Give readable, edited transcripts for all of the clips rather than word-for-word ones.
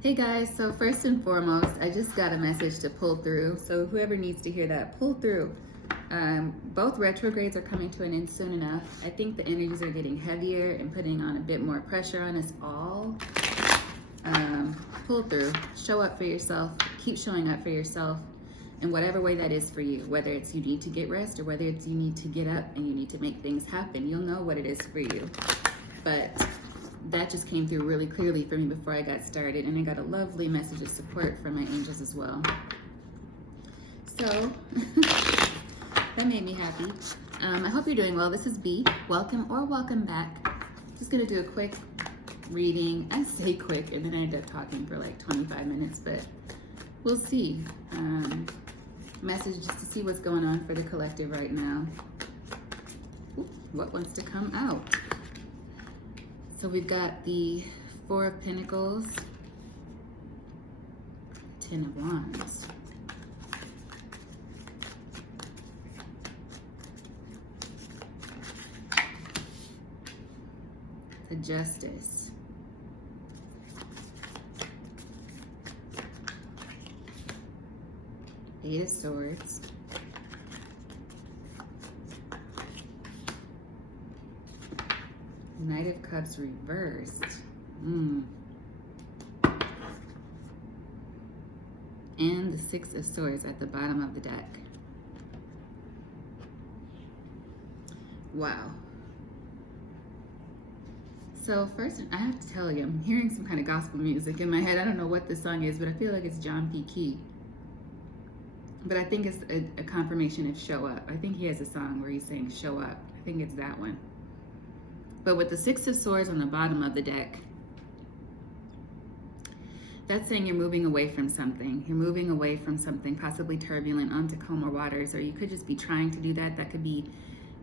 Hey guys, so first and foremost, I just got a message to pull through. So whoever needs to hear that, pull through. Both retrogrades are coming to an end soon enough. I think the energies are getting heavier and putting on a bit more pressure on us all. Pull through, show up for yourself, keep showing up for yourself in whatever way that is for you, whether it's you need to get rest or whether it's you need to get up and you need to make things happen. You'll know what it is for you. But that just came through really clearly for me before I got started, and I got a lovely message of support from my angels as well. So that made me happy. I hope you're doing well. This is B. Welcome or welcome back. Just gonna do a quick reading. I say quick and then I end up talking for like 25 minutes, but we'll see. Message just to see what's going on for the collective right now. Ooh, what wants to come out? So we've got the Four of Pentacles, Ten of Wands, the Justice, Eight of Swords, Knight of Cups reversed. And the Six of Swords at the bottom of the deck. Wow. So first, I have to tell you, I'm hearing some kind of gospel music in my head. I don't know what this song is, but I feel like it's John P. Key. But I think it's a confirmation of show up. I think he has a song where he's saying show up. I think it's that one. But with the Six of Swords on the bottom of the deck, that's saying you're moving away from something. You're moving away from something possibly turbulent onto calmer waters, or you could just be trying to do that. That could be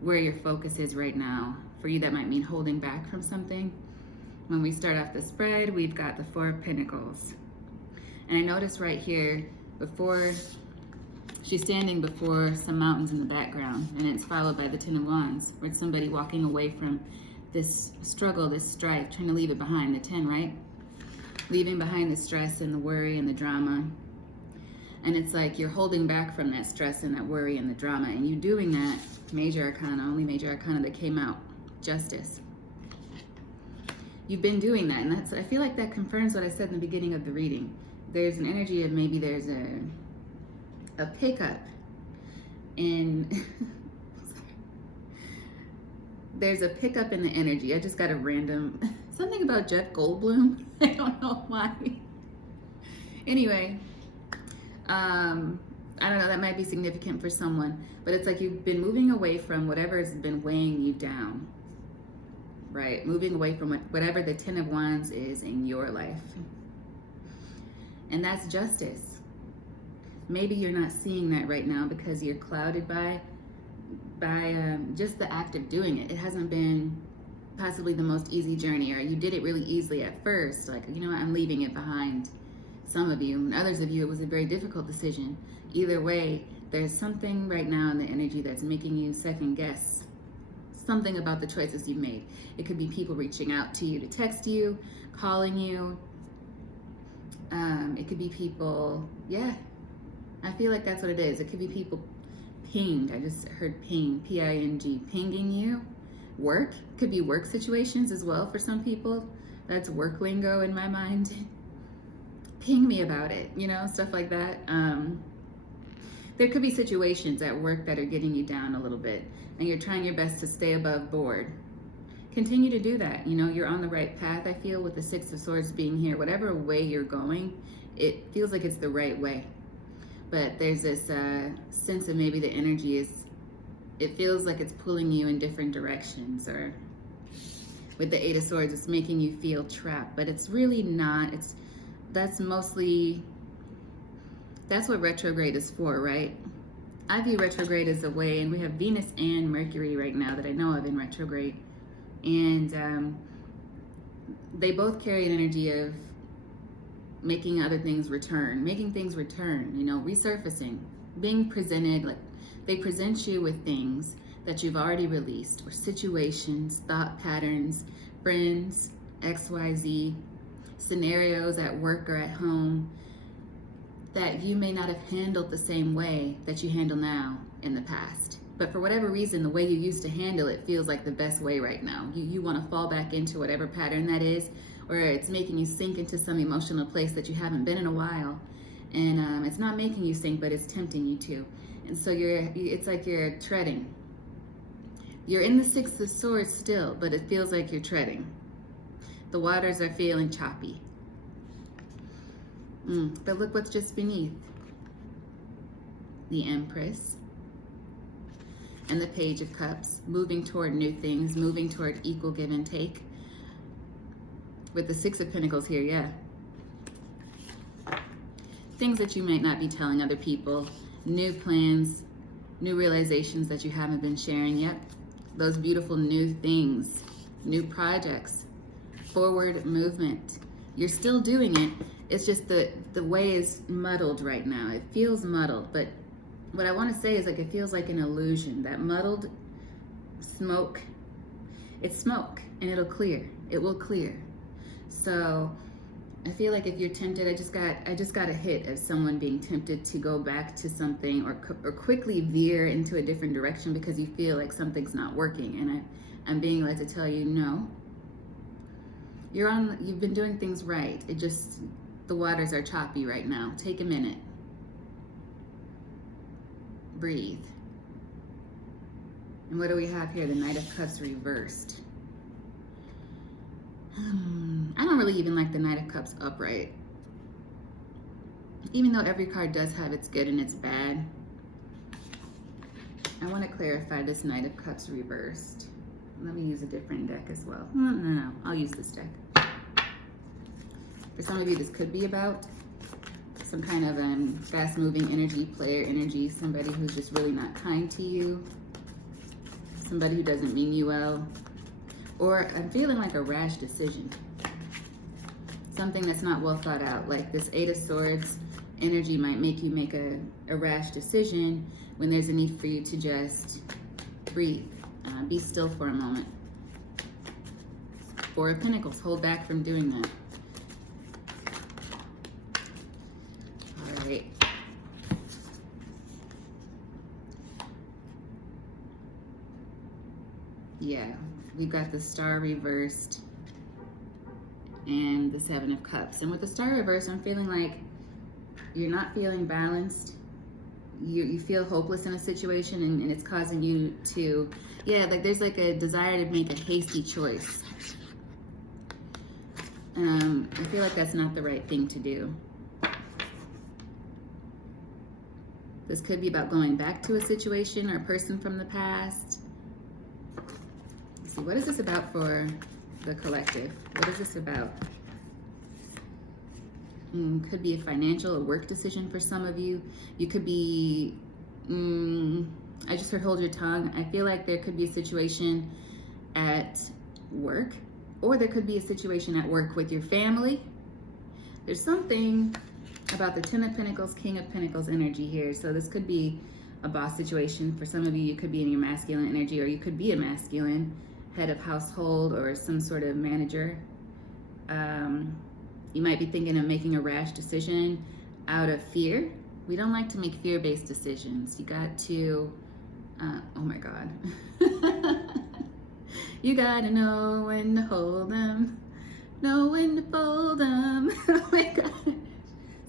where your focus is right now. For you, that might mean holding back from something. When we start off the spread, we've got the Four of Pentacles. And I notice right here, before, she's standing before some mountains in the background, and it's followed by the Ten of Wands, where it's somebody walking away from this struggle, this strife, trying to leave it behind, the 10, right? Leaving behind the stress and the worry and the drama. And it's like you're holding back from that stress and that worry and the drama, and you doing that, major arcana, only major arcana that came out, Justice. You've been doing that, and that's, I feel like that confirms what I said in the beginning of the reading. There's an energy of maybe there's a pickup in there's a pickup in the energy. I just got a random, something about Jeff Goldblum. I don't know why. Anyway, I don't know, that might be significant for someone, but it's like you've been moving away from whatever has been weighing you down, right? Moving away from whatever the Ten of Wands is in your life. And that's justice. Maybe you're not seeing that right now because you're clouded by just the act of doing it. It hasn't been possibly the most easy journey, or you did it really easily at first, like, you know what, I'm leaving it behind. Some of you, and others of you, it was a very difficult decision. Either way, there's something right now in the energy that's making you second guess something about the choices you've made. It could be people reaching out to you to text you, calling you. It could be people, yeah, I feel like that's what it is. It could be people pinged. I just heard ping, P-I-N-G, pinging you. Work, could be work situations as well for some people. That's work lingo in my mind. Ping me about it, you know, stuff like that. There could be situations at work that are getting you down a little bit, and you're trying your best to stay above board. Continue to do that. You know, you're on the right path, I feel, with the Six of Swords being here. Whatever way you're going, it feels like it's the right way. But there's this sense of maybe the energy is, it feels like it's pulling you in different directions, or with the Eight of Swords, it's making you feel trapped, but it's really not. That's what retrograde is for, right? I view retrograde as a way, and we have Venus and Mercury right now that I know of in retrograde, and they both carry an energy of making other things return, making things return, you know, resurfacing, being presented, like they present you with things that you've already released, or situations, thought patterns, friends, XYZ, scenarios at work or at home that you may not have handled the same way that you handle now in the past. But for whatever reason, the way you used to handle it feels like the best way right now. You want to fall back into whatever pattern that is, or it's making you sink into some emotional place that you haven't been in a while. And it's not making you sink, but it's tempting you to. And so it's like you're treading. You're in the Six of Swords still, but it feels like you're treading. The waters are feeling choppy. But look what's just beneath. The Empress and the Page of Cups, moving toward new things, moving toward equal give and take. With the Six of Pentacles here, yeah. Things that you might not be telling other people, new plans, new realizations that you haven't been sharing yet. Those beautiful new things, new projects, forward movement. You're still doing it. It's just the way is muddled right now. It feels muddled, but what I want to say is like it feels like an illusion. That muddled smoke, it's smoke and it'll clear. It will clear. So I feel like if you're tempted, I just got a hit of someone being tempted to go back to something or quickly veer into a different direction because you feel like something's not working. And I'm being led to tell you, no. You've been doing things right. The waters are choppy right now. Take a minute. Breathe. And what do we have here? The Knight of Cups reversed. I don't really even like the Knight of Cups upright. Even though every card does have its good and its bad. I want to clarify this Knight of Cups reversed. Let me use a different deck as well. No, I'll use this deck. For some of you, this could be about some kind of fast-moving energy, player energy, somebody who's just really not kind to you, somebody who doesn't mean you well, or I'm feeling like a rash decision, something that's not well thought out. Like this Eight of Swords energy might make you make a rash decision when there's a need for you to just breathe, be still for a moment. Four of Pentacles, hold back from doing that. All right. Yeah, we've got the Star reversed and the Seven of Cups. And with the Star reversed, I'm feeling like you're not feeling balanced. You feel hopeless in a situation and it's causing you to, like there's like a desire to make a hasty choice. I feel like that's not the right thing to do. This could be about going back to a situation or a person from the past. Let's see, what is this about for the collective? What is this about? Could be a financial or work decision for some of you. You could be, I just heard hold your tongue. I feel like there could be a situation at work, or there could be a situation at work with your family. There's something about the Ten of Pentacles, King of Pentacles energy here. So this could be a boss situation. For some of you, you could be in your masculine energy, or you could be a masculine head of household or some sort of manager. You might be thinking of making a rash decision out of fear. We don't like to make fear-based decisions. You got to, oh my God. You gotta know when to hold them, know when to fold them. Oh my God.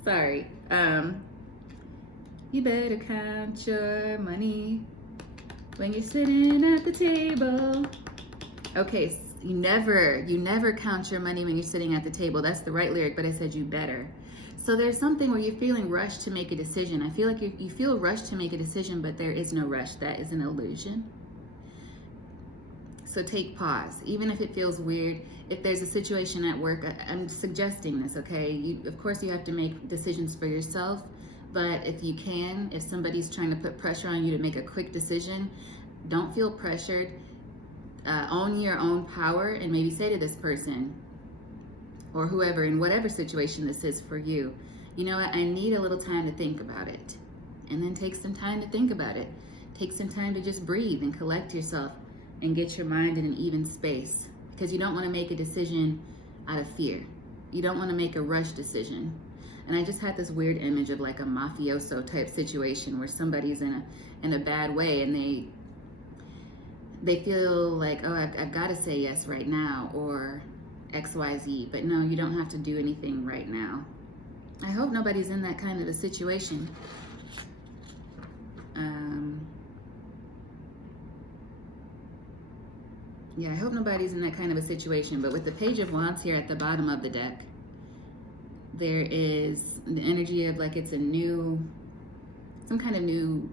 Sorry. You better count your money when you're sitting at the table. Okay, you never count your money when you're sitting at the table. That's the right lyric, but I said you better. So there's something where you're feeling rushed to make a decision. I feel like you feel rushed to make a decision, but there is no rush. That is an illusion. So take pause, even if it feels weird. If there's a situation at work, I'm suggesting this, okay? Of course you have to make decisions for yourself, but if somebody's trying to put pressure on you to make a quick decision, don't feel pressured. Own your own power and maybe say to this person or whoever, in whatever situation this is for you, you know what, I need a little time to think about it. And then take some time to think about it. Take some time to just breathe and collect yourself and get your mind in an even space, because you don't want to make a decision out of fear. You don't want to make a rush decision. And I just had this weird image of like a mafioso type situation where somebody's in a bad way, and they feel like, oh, I've got to say yes right now, or XYZ. But no, you don't have to do anything right now. I hope nobody's in that kind of a situation. Yeah, I hope nobody's in that kind of a situation. But with the Page of Wands here at the bottom of the deck, there is the energy of like it's a new, some kind of new,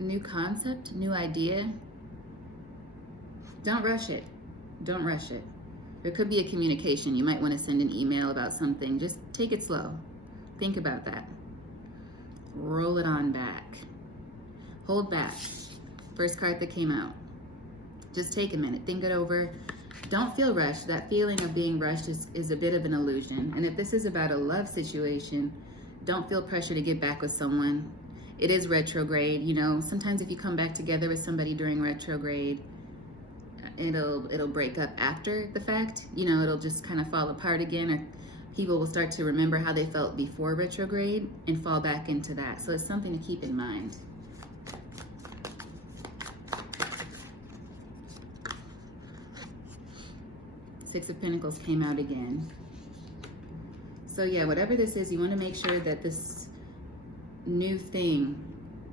new concept, new idea. Don't rush it. Don't rush it. There could be a communication. You might want to send an email about something. Just take it slow. Think about that. Roll it on back. Hold back. First card that came out. Just take a minute. Think it over. Don't feel rushed. That feeling of being rushed is a bit of an illusion. And if this is about a love situation, don't feel pressure to get back with someone. It is retrograde. You know, sometimes if you come back together with somebody during retrograde, it'll break up after the fact. You know, it'll just kind of fall apart again, or people will start to remember how they felt before retrograde and fall back into that. So it's something to keep in mind. Six of Pentacles came out again. So yeah, whatever this is, you want to make sure that this new thing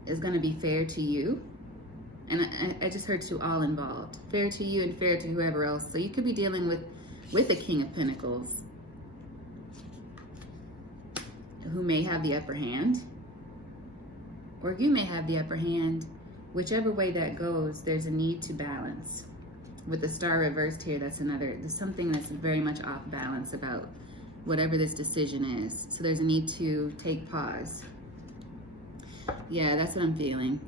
is going to be fair to you. And I just heard to all involved. Fair to you and fair to whoever else. So you could be dealing with the King of Pentacles, who may have the upper hand. Or you may have the upper hand. Whichever way that goes, there's a need to balance. With the Star reversed here, there's something that's very much off balance about whatever this decision is. So there's a need to take pause. Yeah, that's what I'm feeling.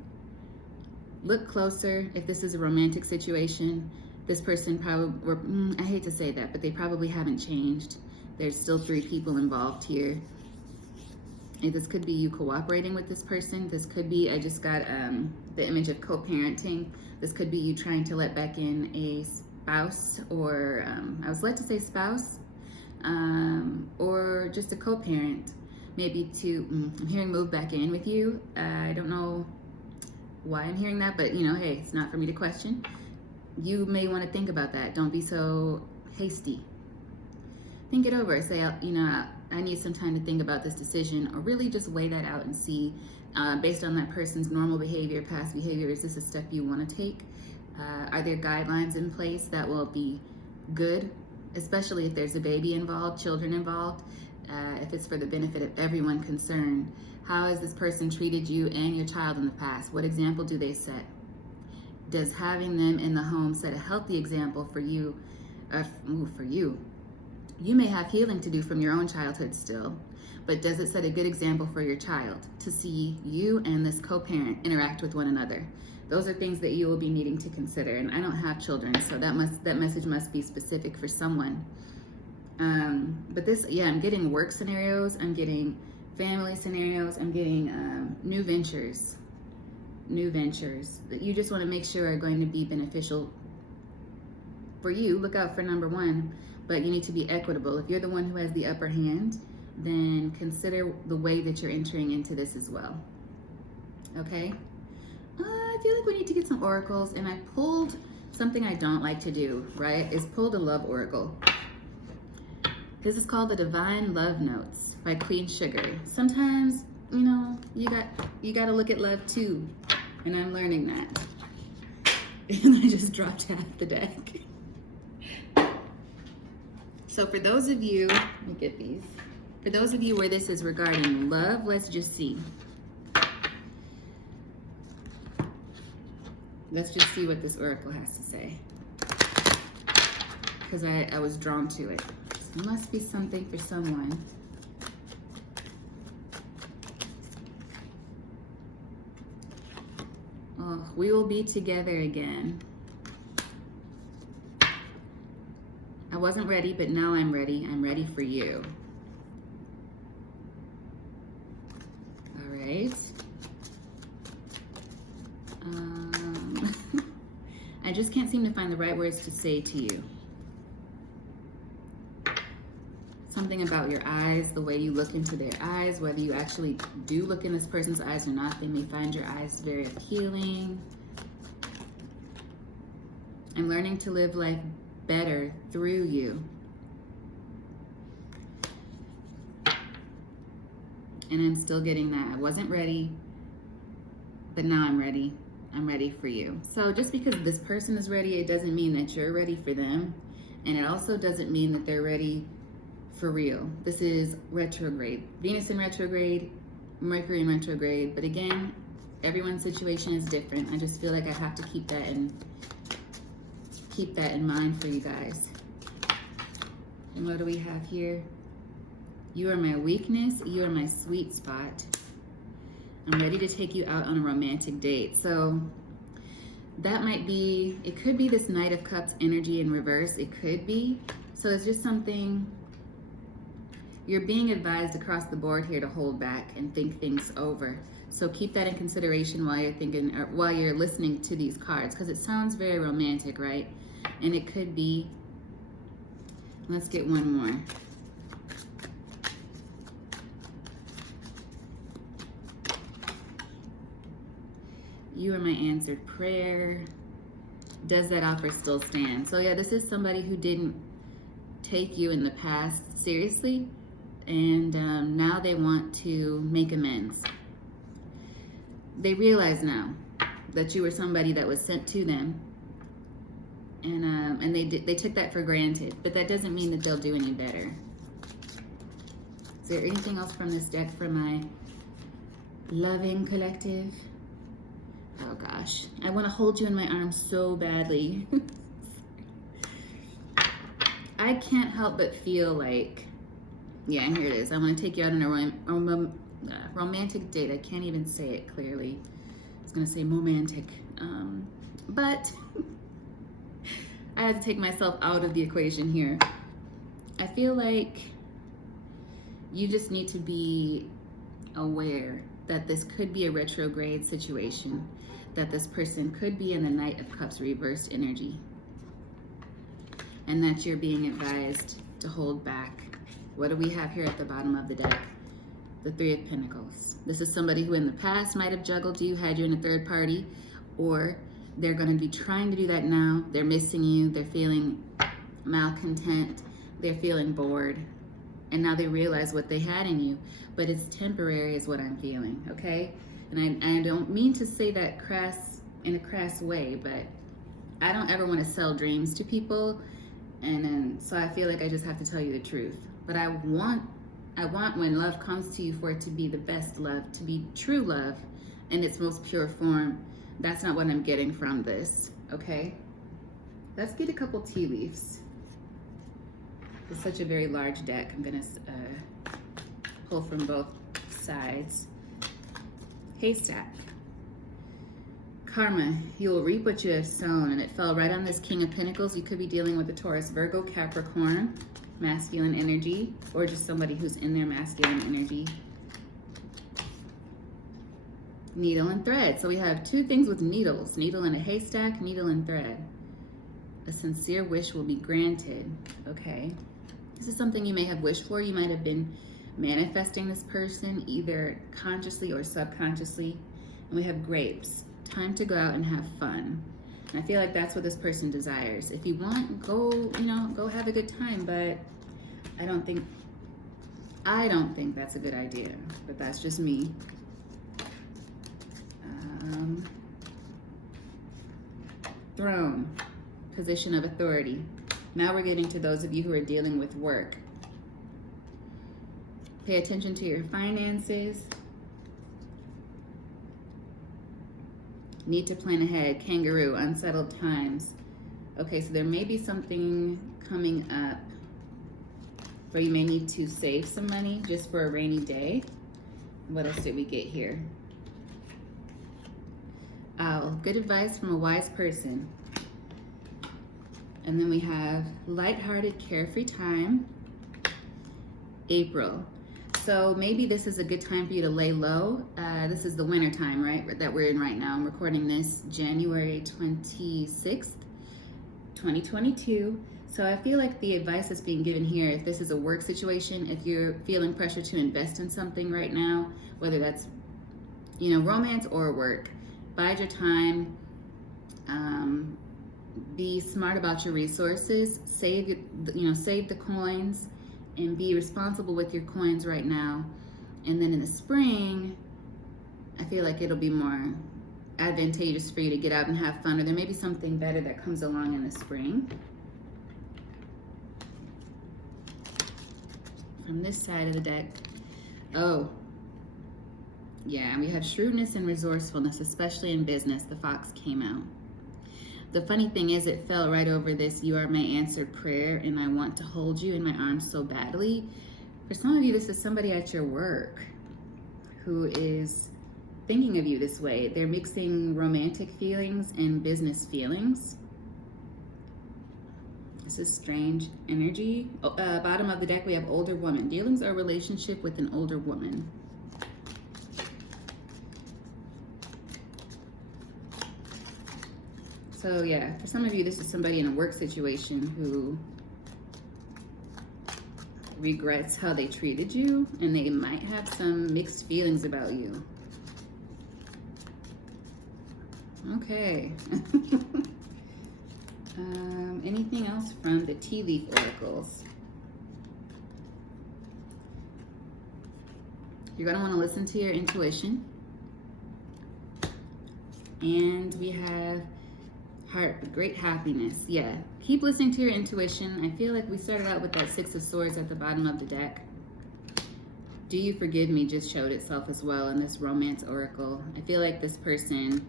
Look closer. If this is a romantic situation, this person probably, I hate to say that, but they probably haven't changed. There's still 3 people involved here. And this could be you cooperating with this person. This could be, I just got the image of co-parenting. This could be you trying to let back in a spouse, or I was led to say spouse, or just a co-parent. Maybe to, I'm hearing move back in with you. I don't know why I'm hearing that, but you know, hey, it's not for me to question. You may want to think about that. Don't be so hasty. Think it over. Say, you know, I need some time to think about this decision, or really just weigh that out and see, based on that person's normal behavior, past behavior, is this a step you want to take? Are there guidelines in place that will be good, especially if there's a baby involved, children involved, if it's for the benefit of everyone concerned? How has this person treated you and your child in the past? What example do they set? Does having them in the home set a healthy example for you? For you. You may have healing to do from your own childhood still, but does it set a good example for your child to see you and this co-parent interact with one another? Those are things that you will be needing to consider. And I don't have children, so that message must be specific for someone. But this, yeah, I'm getting work scenarios, I'm getting family scenarios, I'm getting new ventures that you just want to make sure are going to be beneficial for you. Look out for number 1, but you need to be equitable. If you're the one who has the upper hand, then consider the way that you're entering into this as well. Okay? I feel like we need to get some oracles, and I pulled something I don't like to do, right? Is pulled a love oracle. This is called the Divine Love Notes by Queen Sugar. Sometimes, you know, you got to look at love too, and I'm learning that. And I just dropped half the deck. So for those of you, let me get these. For those of you where this is regarding love, let's just see. Let's just see what this oracle has to say. Because I was drawn to it. It must be something for someone. Oh, we will be together again. I wasn't ready, but now I'm ready. I'm ready for you. All right. find the right words to say to you. Something about your eyes, the way you look into their eyes, whether you actually do look in this person's eyes or not, they may find your eyes very appealing. I'm learning to live life better through you. And I'm still getting that. I wasn't ready, but now I'm ready. I'm ready for you. So just because this person is ready, it doesn't mean that you're ready for them. And it also doesn't mean that they're ready for real. This is retrograde. Venus in retrograde, Mercury in retrograde. But again, everyone's situation is different. I just feel like I have to keep that in mind for you guys. And what do we have here? You are my weakness. You are my sweet spot. I'm ready to take you out on a romantic date. So that might be, it could be this Knight of Cups energy in reverse. It could be. So it's just something, you're being advised across the board here to hold back and think things over. So keep that in consideration while you're thinking, or while you're listening to these cards, because it sounds very romantic, right? And it could be. Let's get one more. You are my answered prayer. Does that offer still stand? So yeah, this is somebody who didn't take you in the past seriously, and now they want to make amends. They realize now that you were somebody that was sent to them, and they took that for granted, but that doesn't mean that they'll do any better. Is there anything else from this deck for my loving collective? Oh gosh, I want to hold you in my arms so badly. I can't help but feel like, yeah, here it is. I want to take you out on a romantic date. I can't even say it clearly. I was going to say romantic, but I had to take myself out of the equation here. I feel like you just need to be aware that this could be a retrograde situation, that this person could be in the Knight of Cups reversed energy, and that you're being advised to hold back. What do we have here at the bottom of the deck? The Three of Pentacles. This is somebody who in the past might have juggled you, had you in a third party, or they're going to be trying to do that now. They're missing you. They're feeling malcontent. They're feeling bored. And now they realize what they had in you. But it's temporary is what I'm feeling, okay? And I don't mean to say that in a crass way, but I don't ever want to sell dreams to people. And so I feel like I just have to tell you the truth. But I want when love comes to you for it to be the best love, to be true love in its most pure form. That's not what I'm getting from this, okay? Let's get a couple tea leaves. It's such a very large deck. I'm gonna pull from both sides. Haystack. Karma, you will reap what you have sown, and it fell right on this King of Pentacles. You could be dealing with a Taurus, Virgo, Capricorn, masculine energy, or just somebody who's in their masculine energy. Needle and thread. So we have two things with needles. Needle in a haystack, needle and thread. A sincere wish will be granted. Okay. This is something you may have wished for. You might have been manifesting this person either consciously or subconsciously. And we have grapes. Time to go out and have fun. And I feel like that's what this person desires. If you want, go have a good time, but I don't think that's a good idea, but that's just me. Throne, position of authority. Now we're getting to those of you who are dealing with work. Pay attention to your finances. Need to plan ahead. Kangaroo, unsettled times. Okay, so there may be something coming up where you may need to save some money just for a rainy day. What else did we get here? Owl, good advice from a wise person. And then we have lighthearted, carefree time. April. So maybe this is a good time for you to lay low. This is the winter time, right, that we're in right now. I'm recording this January 26th. 2022. So I feel like the advice that's being given here, if this is a work situation, if you're feeling pressure to invest in something right now, whether that's, you know, romance or work, bide your time. Be smart about your resources. Save the coins, and be responsible with your coins right now. And then in the spring, I feel like it'll be more advantageous for you to get out and have fun, or there may be something better that comes along in the spring. From this side of the deck, oh, yeah, we have shrewdness and resourcefulness, especially in business. The fox came out. The funny thing is, it fell right over this, you are my answered prayer, and I want to hold you in my arms so badly. For some of you, this is somebody at your work who is thinking of you this way. They're mixing romantic feelings and business feelings. This is strange energy. Bottom of the deck, we have older woman. Dealings or relationship with an older woman. So yeah, for some of you, this is somebody in a work situation who regrets how they treated you, and they might have some mixed feelings about you. Okay. Anything else from the tea leaf oracles? You're going to want to listen to your intuition. And we have heart, great happiness. Yeah, keep listening to your intuition. I feel like we started out with that Six of Swords at the bottom of the deck. Do you forgive me just showed itself as well in this romance oracle. I feel like this person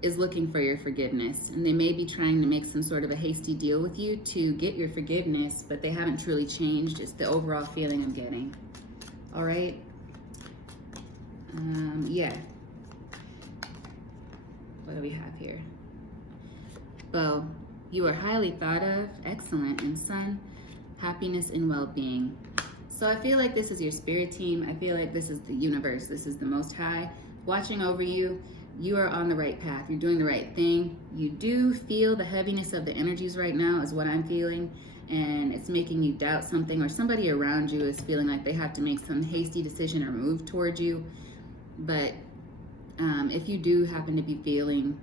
is looking for your forgiveness, and they may be trying to make some sort of a hasty deal with you to get your forgiveness, but they haven't truly changed. It's the overall feeling I'm getting. All right. Yeah. What do we have here? Well, you are highly thought of, excellent, and Sun, happiness and well-being. So I feel like this is your spirit team. I feel like this is the universe. This is the Most High watching over you. You are on the right path. You're doing the right thing. You do feel the heaviness of the energies right now is what I'm feeling, and it's making you doubt something, or somebody around you is feeling like they have to make some hasty decision or move towards you. But if you do happen to be feeling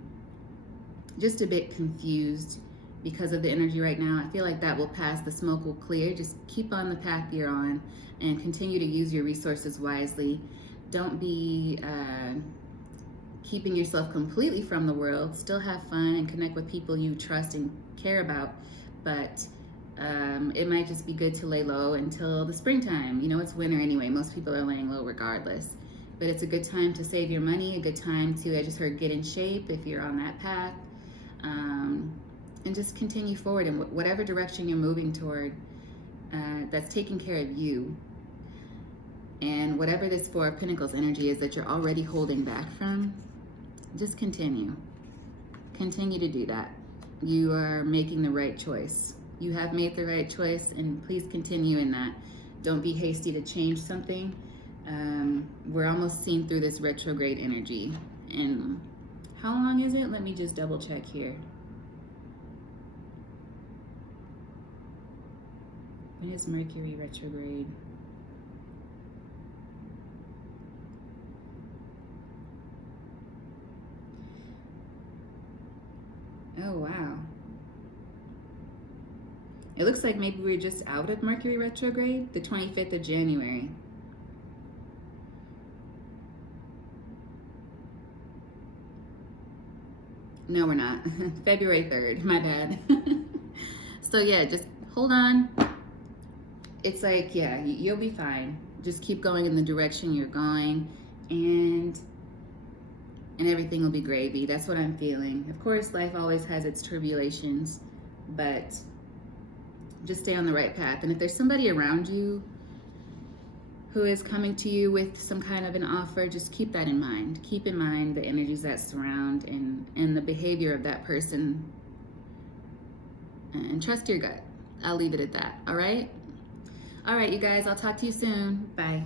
just a bit confused because of the energy right now, I feel like that will pass. The smoke will clear. Just keep on the path you're on and continue to use your resources wisely. Don't be keeping yourself completely from the world. Still have fun and connect with people you trust and care about, but it might just be good to lay low until the springtime. You know, it's winter anyway. Most people are laying low regardless, but it's a good time to save your money, a good time to, I just heard, get in shape if you're on that path, and just continue forward in whatever direction you're moving toward, that's taking care of you. And whatever this Four of Pentacles energy is that you're already holding back from, just continue. Continue to do that. You are making the right choice. You have made the right choice, and please continue in that. Don't be hasty to change something. We're almost seeing through this retrograde energy. And how long is it? Let me just double check here. When is Mercury retrograde? Oh, wow. It looks like maybe we're just out of Mercury retrograde, the 25th of January. No, we're not. February 3rd, my bad. So yeah, just hold on. It's like, yeah, you'll be fine. Just keep going in the direction you're going, and everything will be gravy. That's what I'm feeling. Of course, life always has its tribulations, but just stay on the right path. And if there's somebody around you who is coming to you with some kind of an offer, just keep that in mind. Keep in mind the energies that surround and the behavior of that person, and trust your gut. I'll leave it at that. All right? All right, you guys, I'll talk to you soon. Bye.